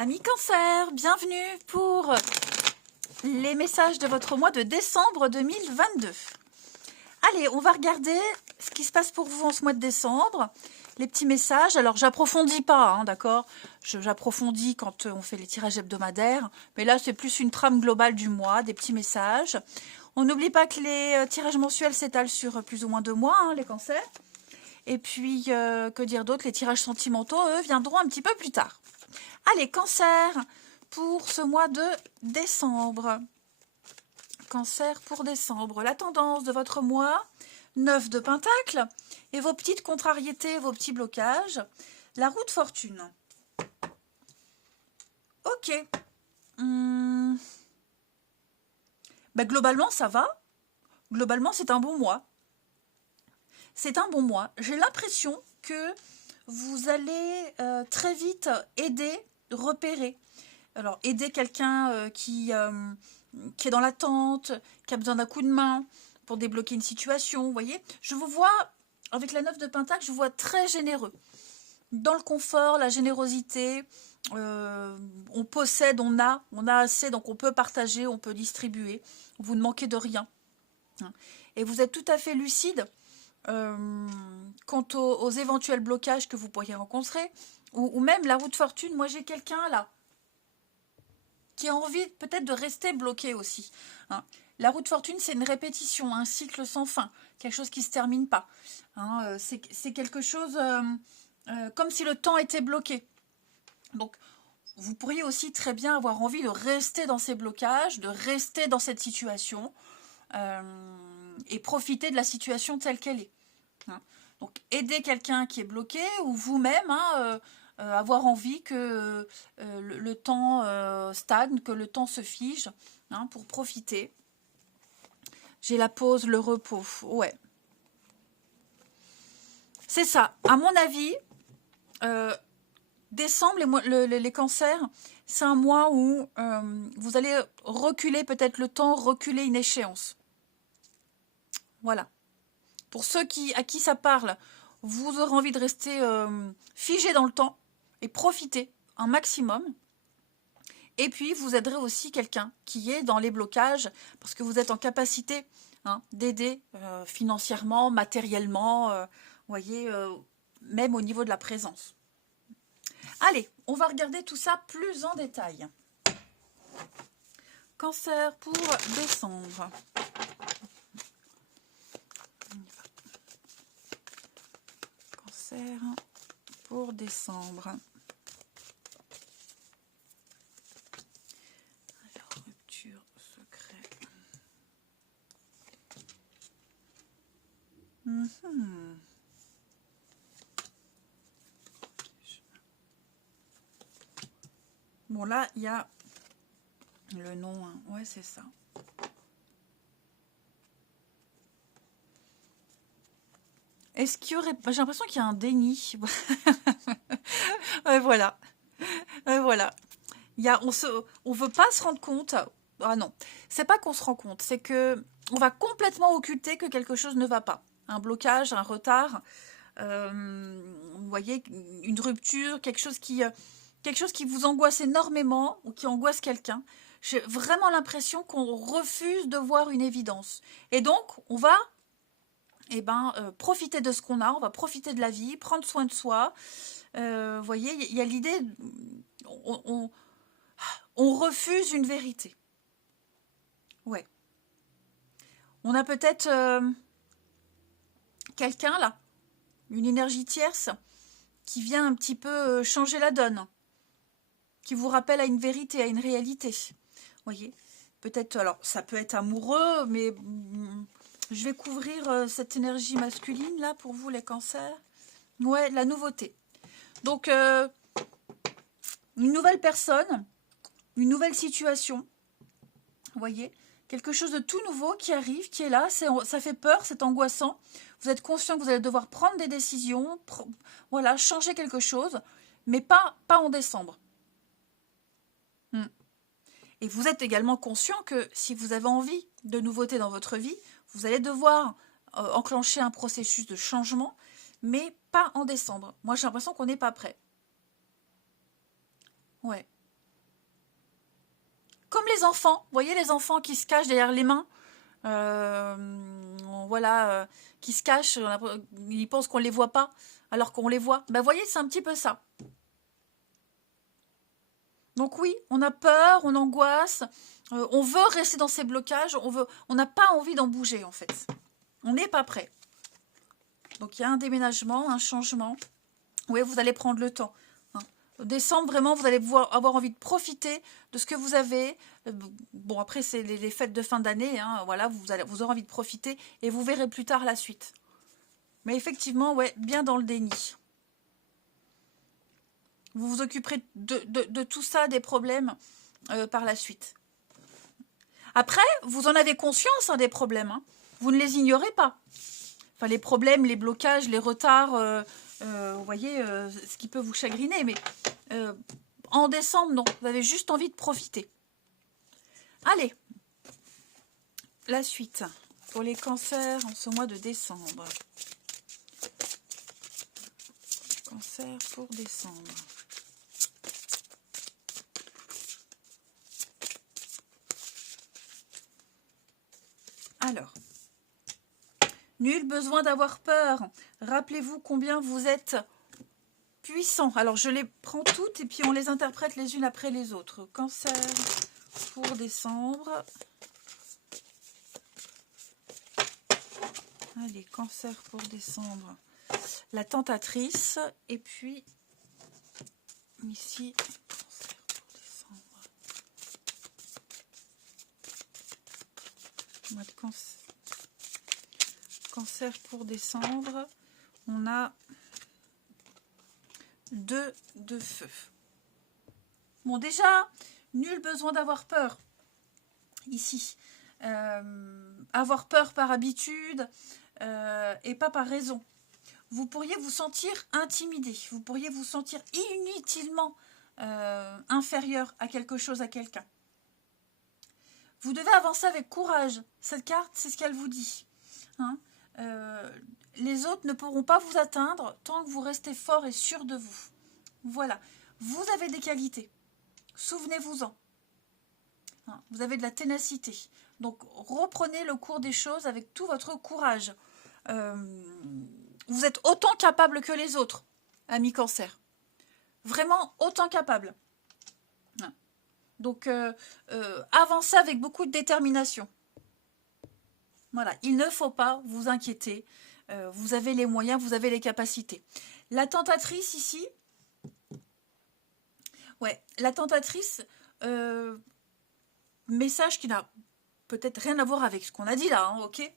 Amis Cancer, bienvenue pour les messages de votre mois de décembre 2022. Allez, on va regarder ce qui se passe pour vous en ce mois de décembre. Les petits messages. Alors, j'approfondis pas, hein, d'accord? J'approfondis quand on fait les tirages hebdomadaires. Mais là, c'est plus une trame globale du mois, des petits messages. On n'oublie pas que les tirages mensuels s'étalent sur plus ou moins 2 mois, hein, les cancers. Et puis, que dire d'autre? Les tirages sentimentaux, eux, viendront un petit peu plus tard. Allez, Cancer, pour ce mois de décembre. Cancer pour décembre. La tendance de votre mois, 9 de Pentacle. Et vos petites contrariétés, vos petits blocages. La roue de fortune. Ok. Ben, globalement, ça va. Globalement, c'est un bon mois. C'est un bon mois. J'ai l'impression que vous allez très vite aider, repérer. Alors, aider quelqu'un qui est dans l'attente, qui a besoin d'un coup de main pour débloquer une situation, vous voyez. Je vous vois, avec la 9 de Pentacle, je vous vois très généreux. Dans le confort, la générosité, on possède, on a assez, donc on peut partager, on peut distribuer. Vous ne manquez de rien. Et vous êtes tout à fait lucide quant aux éventuels blocages que vous pourriez rencontrer, ou même la roue de fortune. Moi, j'ai quelqu'un là qui a envie peut-être de rester bloqué aussi. Hein. La roue de fortune, c'est une répétition, un cycle sans fin, quelque chose qui ne se termine pas. Hein, c'est quelque chose comme si le temps était bloqué. Donc, vous pourriez aussi très bien avoir envie de rester dans ces blocages, de rester dans cette situation et profiter de la situation telle qu'elle est. Hein. Donc, aider quelqu'un qui est bloqué ou vous-même, avoir envie que le temps stagne, que le temps se fige, hein, pour profiter. J'ai la pause, le repos. Ouais. C'est ça. À mon avis, décembre, les cancers, c'est un mois où vous allez reculer peut-être le temps, reculer une échéance. Voilà. Pour ceux à qui ça parle, vous aurez envie de rester figé dans le temps et profiter un maximum. Et puis, vous aiderez aussi quelqu'un qui est dans les blocages parce que vous êtes en capacité d'aider financièrement, matériellement, voyez, même au niveau de la présence. Allez, on va regarder tout ça plus en détail. Cancer pour décembre. Cancer pour décembre. Alors, rupture, secret. Bon, là, il y a le nom. Hein. Ouais, c'est ça. Est-ce qu'il y aurait... J'ai l'impression qu'il y a un déni. Ouais, voilà. Ouais, voilà. On veut pas se rendre compte. Ah non, c'est pas qu'on se rend compte, c'est que on va complètement occulter que quelque chose ne va pas. Un blocage, un retard, vous voyez, une rupture, quelque chose qui vous angoisse énormément ou qui angoisse quelqu'un. J'ai vraiment l'impression qu'on refuse de voir une évidence. Et donc, on va profiter de ce qu'on a, on va profiter de la vie, prendre soin de soi. Vous voyez, il y a l'idée, on refuse une vérité. Ouais. On a peut-être quelqu'un là, une énergie tierce, qui vient un petit peu changer la donne, qui vous rappelle à une vérité, à une réalité. Vous voyez, peut-être, alors ça peut être amoureux, mais je vais couvrir cette énergie masculine là pour vous les cancers. Ouais, la nouveauté. Donc, une nouvelle personne, une nouvelle situation, vous voyez, quelque chose de tout nouveau qui arrive, qui est là, ça fait peur, c'est angoissant. Vous êtes conscient que vous allez devoir prendre des décisions, voilà, changer quelque chose, mais pas en décembre. Et vous êtes également conscient que si vous avez envie de nouveautés dans votre vie, vous allez devoir enclencher un processus de changement, mais pas en décembre. Moi, j'ai l'impression qu'on n'est pas prêt. Ouais. les enfants, vous voyez les enfants qui se cachent derrière les mains, voilà, qui se cachent, ils pensent qu'on les voit pas, alors qu'on les voit. Ben, vous voyez, c'est un petit peu ça. Donc oui, on a peur, on angoisse, on veut rester dans ces blocages, on n'a pas envie d'en bouger en fait. On n'est pas prêt. Donc il y a un déménagement, un changement. Oui, vous allez prendre le temps. Hein. Décembre, vraiment, vous allez avoir envie de profiter de ce que vous avez. Bon, après, c'est les fêtes de fin d'année. Hein, voilà, vous aurez envie de profiter et vous verrez plus tard la suite. Mais effectivement, ouais, bien dans le déni. Vous vous occuperez de tout ça, des problèmes, par la suite. Après, vous en avez conscience, hein, des problèmes. Hein. Vous ne les ignorez pas. Enfin, les problèmes, les blocages, les retards, vous voyez, ce qui peut vous chagriner. Mais en décembre, non. Vous avez juste envie de profiter. Allez, la suite pour les cancers en ce mois de décembre. Cancer pour décembre. Alors, nul besoin d'avoir peur. Rappelez-vous combien vous êtes puissant. Alors, je les prends toutes et puis on les interprète les unes après les autres. Cancer pour décembre. Allez, cancer pour décembre. La tentatrice. Et puis, ici, cancer pour décembre. Mois de cancer. Cancer pour décembre. On a 2 de feu. Bon, déjà, nul besoin d'avoir peur. Ici. Avoir peur par habitude et pas par raison. Vous pourriez vous sentir intimidé. Vous pourriez vous sentir inutilement inférieur à quelque chose, à quelqu'un. Vous devez avancer avec courage. Cette carte, c'est ce qu'elle vous dit. Hein, les autres ne pourront pas vous atteindre tant que vous restez fort et sûr de vous. Voilà. Vous avez des qualités. Souvenez-vous-en. Hein, vous avez de la ténacité. Donc, reprenez le cours des choses avec tout votre courage. Vous êtes autant capable que les autres, amis cancer. Vraiment autant capable. Hein. Donc, avancez avec beaucoup de détermination. Voilà, il ne faut pas vous inquiéter. Vous avez les moyens, vous avez les capacités. La tentatrice ici, ouais, la tentatrice, message qui n'a peut-être rien à voir avec ce qu'on a dit là, hein, ok?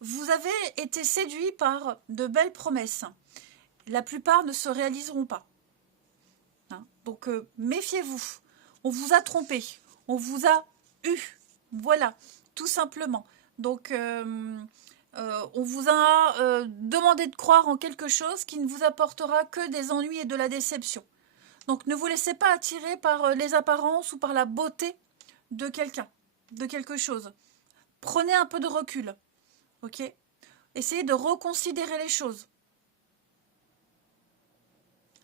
Vous avez été séduit par de belles promesses. La plupart ne se réaliseront pas. Hein? Donc, méfiez-vous. On vous a trompé. On vous a eu. Voilà, tout simplement. Donc, on vous a demandé de croire en quelque chose qui ne vous apportera que des ennuis et de la déception. Donc, ne vous laissez pas attirer par les apparences ou par la beauté de quelqu'un, de quelque chose. Prenez un peu de recul, ok? Essayez de reconsidérer les choses.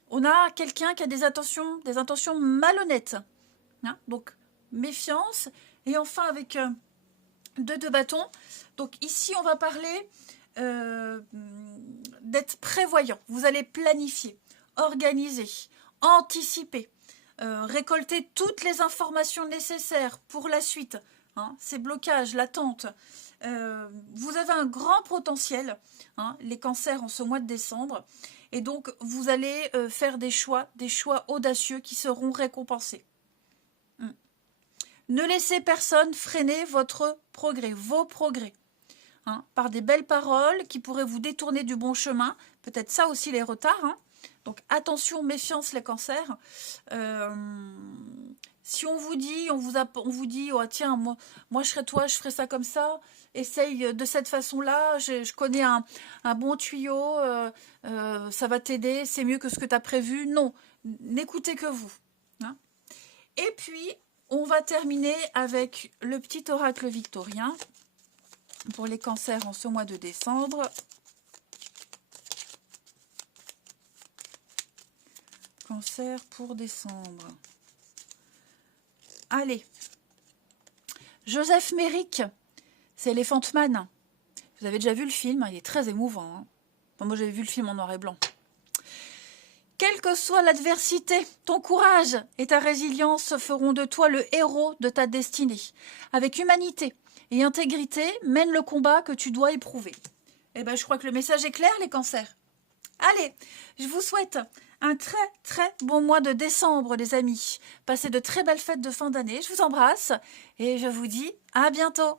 On a quelqu'un qui a des intentions malhonnêtes. Hein? Donc, méfiance. Et enfin, avec 2 de bâton. Donc, ici, on va parler d'être prévoyant. Vous allez planifier, organiser, anticiper, récolter toutes les informations nécessaires pour la suite. Hein, ces blocages, l'attente. Vous avez un grand potentiel, hein, les cancers en ce mois de décembre. Et donc, vous allez faire des choix audacieux qui seront récompensés. Ne laissez personne freiner votre progrès, vos progrès. Hein, par des belles paroles qui pourraient vous détourner du bon chemin. Peut-être ça aussi les retards. Hein. Donc attention, méfiance les cancers. Si on vous dit, on vous dit, oh, tiens, moi je serais toi, je ferais ça comme ça. Essaye de cette façon-là. Je connais un bon tuyau. Ça va t'aider. C'est mieux que ce que tu as prévu. Non, n'écoutez que vous. Hein. Et puis, on va terminer avec le petit oracle victorien pour les cancers en ce mois de décembre. Cancer pour décembre. Allez, Joseph Merrick, c'est Elephant Man. Vous avez déjà vu le film, il est très émouvant. Hein. Bon, moi, j'avais vu le film en noir et blanc. Quelle que soit l'adversité, ton courage et ta résilience feront de toi le héros de ta destinée. Avec humanité et intégrité, mène le combat que tu dois éprouver. Eh ben, je crois que le message est clair, les cancers. Allez, je vous souhaite un très bon mois de décembre, les amis. Passez de très belles fêtes de fin d'année. Je vous embrasse et je vous dis à bientôt.